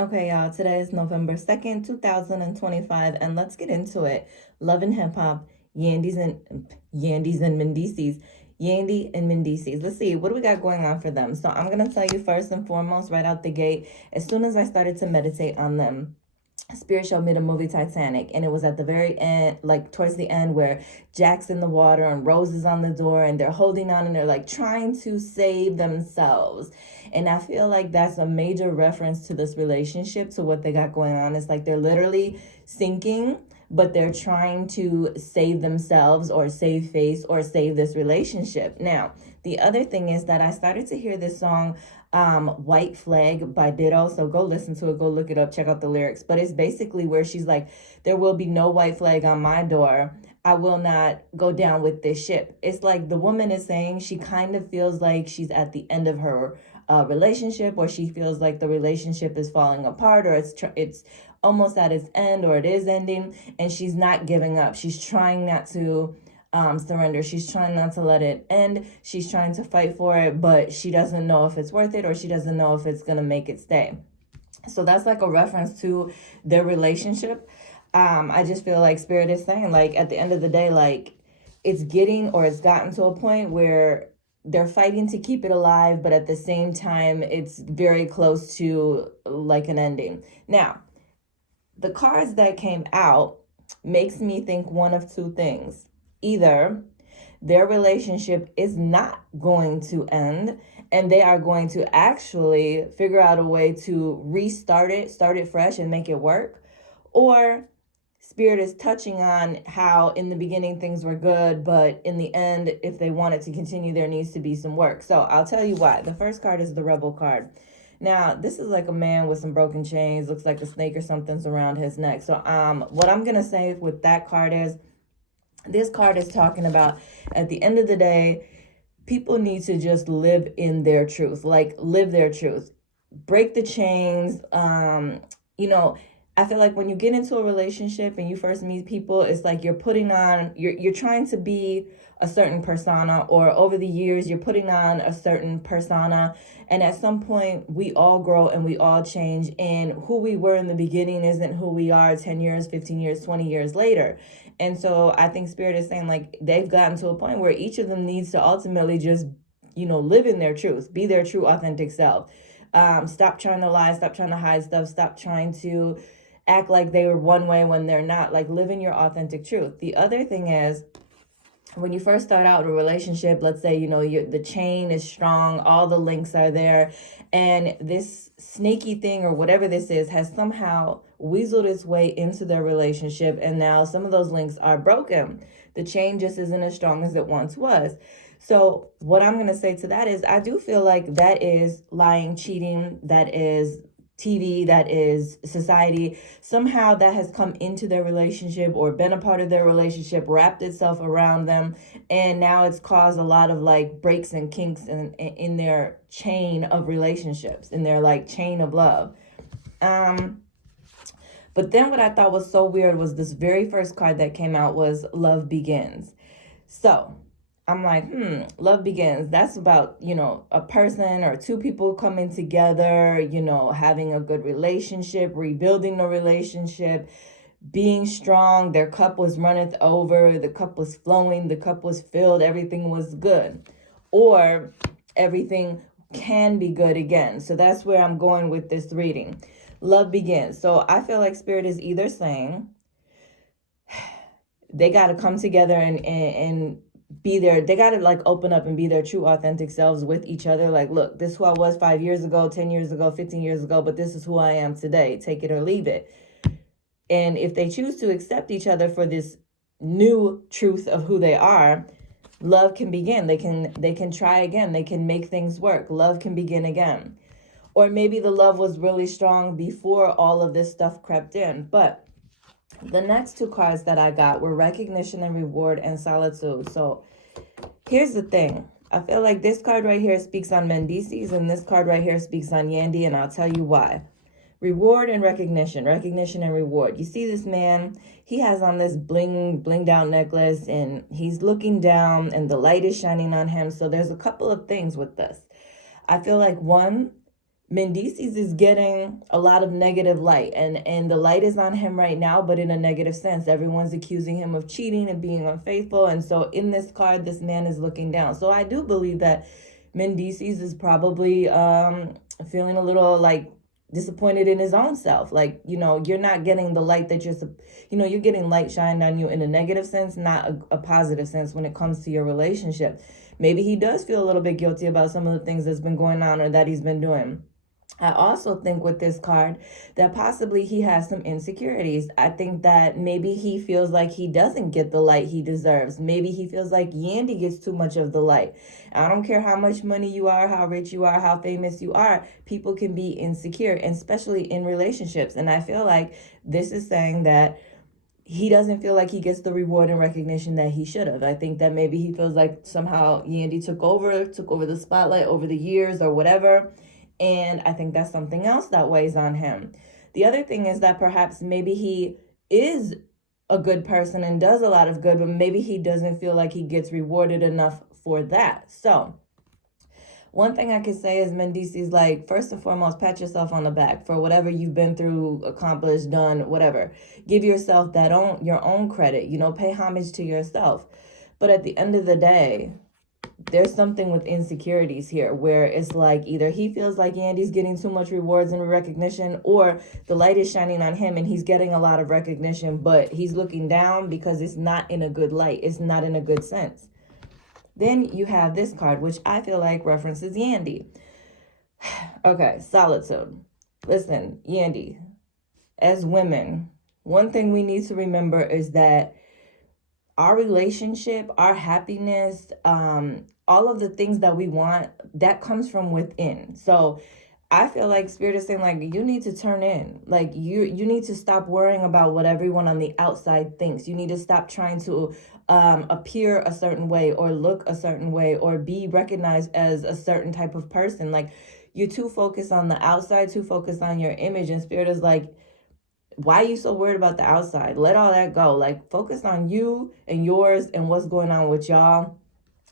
Okay, y'all, today is November 2nd, 2025, and let's get into it. Love and hip hop, Yandy's and Mendeecees. Yandy and Mendeecees. Let's see, what do we got going on for them? So I'm gonna tell you first and foremost, right out the gate, as soon as I started to meditate on them, Spirit showed me the movie Titanic, and it was at the very end, like towards the end, where Jack's in the water and Rose is on the door, and they're holding on and they're like trying to save themselves. And I feel like that's a major reference to this relationship, to what they got going on. It's like they're literally sinking, but they're trying to save themselves or save face or save this relationship. Now, the other thing is that I started to hear this song, White Flag by Ditto. So go listen to it, go look it up, check out the lyrics. But it's basically where she's like, there will be no white flag on my door. I will not go down with this ship. It's like the woman is saying she kind of feels like she's at the end of her relationship, or she feels like the relationship is falling apart, or it's almost at its end, or it is ending, and she's not giving up. She's trying not to surrender. She's trying not to let it end. She's trying to fight for it, but she doesn't know if it's worth it, or she doesn't know if it's gonna make it stay. So that's like a reference to their relationship. I just feel like Spirit is saying, like, at the end of the day, like, it's getting, or it's gotten to a point where they're fighting to keep it alive, but at the same time, it's very close to like an ending. Now, the cards that came out makes me think one of two things. Either their relationship is not going to end, and they are going to actually figure out a way to restart it, start it fresh, and make it work. Or Spirit is touching on how in the beginning things were good, but in the end, if they want it to continue, there needs to be some work. So I'll tell you why. The first card is the Rebel card. Now, this is like a man with some broken chains, looks like a snake or something's around his neck. So what I'm going to say with that card is, this card is talking about, at the end of the day, people need to just live in their truth, like live their truth, break the chains. You know, I feel like when you get into a relationship and you first meet people, it's like you're putting on, you're trying to be a certain persona, or over the years you're putting on a certain persona, and at some point we all grow and we all change, and who we were in the beginning isn't who we are 10 years, 15 years, 20 years later. And so I think Spirit is saying, like, they've gotten to a point where each of them needs to ultimately just, live in their truth, be their true authentic self. Stop trying to lie, stop trying to hide stuff, stop trying to act like they were one way when they're not. Like, live in your authentic truth. The other thing is, when you first start out in a relationship, let's say, the chain is strong, all the links are there, and this snaky thing or whatever this is has somehow weaseled its way into their relationship, and now some of those links are broken. The chain just isn't as strong as it once was. So what I'm going to say to that is, I do feel like that is lying, cheating, that is TV, that is society. Somehow that has come into their relationship, or been a part of their relationship, wrapped itself around them, and now it's caused a lot of like breaks and kinks in their chain of relationships, in their like chain of love. But then what I thought was so weird was this very first card that came out was Love Begins. So I'm like, love begins. That's about, a person or two people coming together, having a good relationship, rebuilding the relationship, being strong. Their cup was runneth over, the cup was flowing, the cup was filled, everything was good. Or everything can be good again. So that's where I'm going with this reading. Love begins. So I feel like Spirit is either saying they got to come together and be there. They got to like open up and be their true authentic selves with each other. Like, look, this is who I was 5 years ago, 10 years ago, 15 years ago, but this is who I am today. Take it or leave it. And if they choose to accept each other for this new truth of who they are, love can begin. They can try again. They can make things work. Love can begin again. Or maybe the love was really strong before all of this stuff crept in. But the next two cards that I got were Recognition and Reward and Solitude. So here's the thing. I feel like this card right here speaks on Mendeecees, and this card right here speaks on Yandy, and I'll tell you why. Reward and recognition and reward. You see this man, he has on this blinged out necklace, and he's looking down and the light is shining on him. So there's a couple of things with this. I feel like, one, Mendeecees is getting a lot of negative light, and the light is on him right now, but in a negative sense. Everyone's accusing him of cheating and being unfaithful, and so in this card, this man is looking down. So I do believe that Mendeecees is probably feeling a little like disappointed in his own self. Like, you're not getting the light that you're getting light shined on you in a negative sense, not a positive sense when it comes to your relationship. Maybe he does feel a little bit guilty about some of the things that's been going on or that he's been doing. I also think with this card that possibly he has some insecurities. I think that maybe he feels like he doesn't get the light he deserves. Maybe he feels like Yandy gets too much of the light. I don't care how much money you are, how rich you are, how famous you are. People can be insecure, and especially in relationships. And I feel like this is saying that he doesn't feel like he gets the reward and recognition that he should have. I think that maybe he feels like somehow Yandy took over the spotlight over the years or whatever. And I think that's something else that weighs on him. The other thing is that perhaps maybe he is a good person and does a lot of good, but maybe he doesn't feel like he gets rewarded enough for that. So one thing I could say is Mendeecees, like, first and foremost, pat yourself on the back for whatever you've been through, accomplished, done, whatever. Give yourself your own credit, pay homage to yourself. But at the end of the day, there's something with insecurities here where it's like either he feels like Yandy's getting too much rewards and recognition, or the light is shining on him and he's getting a lot of recognition, but he's looking down because it's not in a good light. It's not in a good sense. Then you have this card, which I feel like references Yandy. Okay, solitude. Listen, Yandy, as women, one thing we need to remember is that our relationship, our happiness, all of the things that we want, that comes from within. So I feel like Spirit is saying, like, you need to turn in. Like, you need to stop worrying about what everyone on the outside thinks. You need to stop trying to appear a certain way or look a certain way or be recognized as a certain type of person. Like, you're too focused on the outside, too focused on your image. And Spirit is like, why are you so worried about the outside? Let all that go. Like, focus on you and yours and what's going on with y'all.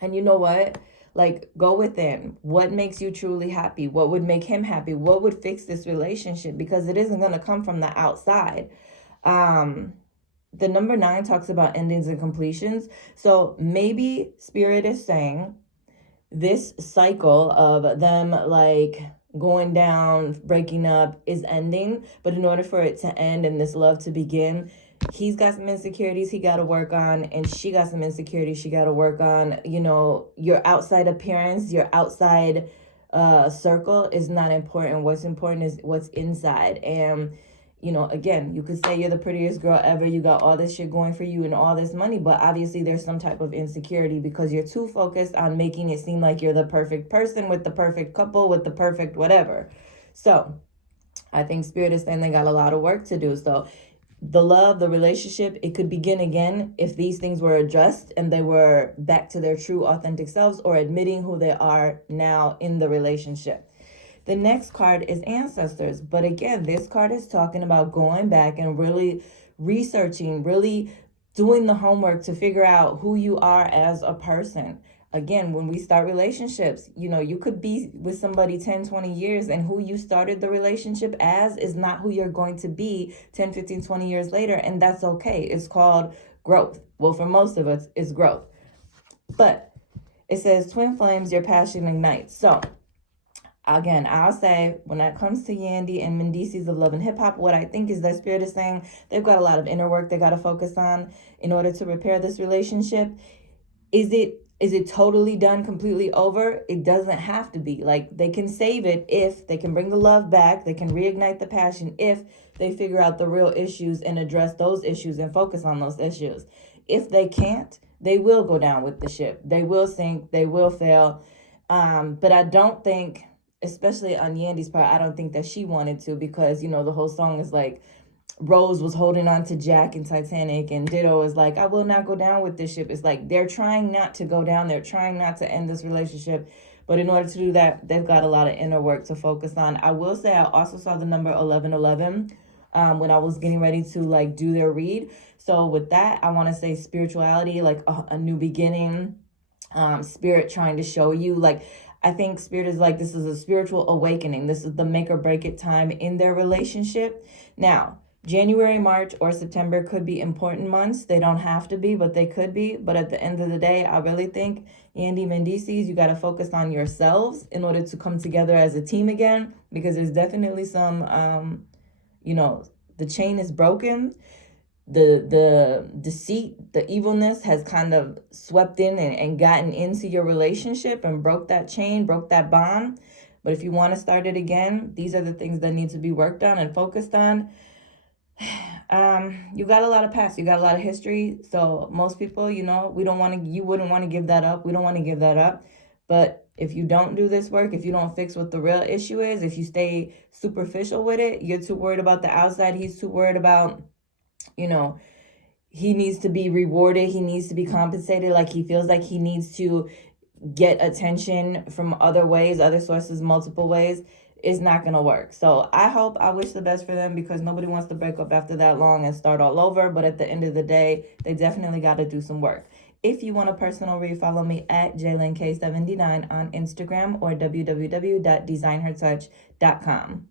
And you know what? Like, go within. What makes you truly happy? What would make him happy? What would fix this relationship? Because it isn't going to come from the outside. The number 9 talks about endings and completions. So maybe Spirit is saying this cycle of them like going down, breaking up is ending. But in order for it to end and this love to begin, he's got some insecurities he got to work on, and she got some insecurities she got to work on. Your outside appearance, your outside circle is not important. What's important is what's inside. And again, you could say you're the prettiest girl ever, you got all this shit going for you and all this money, but obviously there's some type of insecurity because you're too focused on making it seem like you're the perfect person with the perfect couple with the perfect whatever. So I think Spirit is saying they got a lot of work to do. So the love, the relationship, it could begin again if these things were addressed and they were back to their true authentic selves or admitting who they are now in the relationship. The next card is ancestors. But again, this card is talking about going back and really researching, really doing the homework to figure out who you are as a person. Again, when we start relationships, you could be with somebody 10, 20 years and who you started the relationship as is not who you're going to be 10, 15, 20 years later. And that's okay. It's called growth. Well, for most of us, it's growth. But it says twin flames, your passion ignites. So again, I'll say when it comes to Yandy and Mendeecees of Love and Hip Hop, what I think is that Spirit is saying they've got a lot of inner work they got to focus on in order to repair this relationship. Is it totally done, completely over? It doesn't have to be. Like, they can save it if they can bring the love back, they can reignite the passion if they figure out the real issues and address those issues and focus on those issues. If they can't, they will go down with the ship. They will sink, they will fail. But I don't think, especially on Yandy's part, I don't think that she wanted to, because, the whole song is like, Rose was holding on to Jack in Titanic, and Ditto is like, I will not go down with this ship. It's like they're trying not to go down. They're trying not to end this relationship. But in order to do that, they've got a lot of inner work to focus on. I will say I also saw the number 1111 when I was getting ready to do their read. So with that, I want to say spirituality, like a new beginning, Spirit trying to show you, I think Spirit is like, this is a spiritual awakening. This is the make or break it time in their relationship. Now, January, March, or September could be important months. They don't have to be, but they could be. But at the end of the day, I really think, Yandy, Mendeecees, you got to focus on yourselves in order to come together as a team again, because there's definitely some, the chain is broken. The deceit, the evilness has kind of swept in and gotten into your relationship and broke that chain, broke that bond. But if you want to start it again, these are the things that need to be worked on and focused on. You got a lot of past, you got a lot of history. So most people, you wouldn't want to give that up. We don't want to give that up. But if you don't do this work, if you don't fix what the real issue is, if you stay superficial with it, you're too worried about the outside. He's too worried about, he needs to be rewarded. He needs to be compensated. Like he feels like he needs to get attention from other ways, other sources, multiple ways. Is not going to work. So I wish the best for them, because nobody wants to break up after that long and start all over. But at the end of the day, they definitely got to do some work. If you want a personal read, follow me at JLynK79 on Instagram or www.designhertouch.com.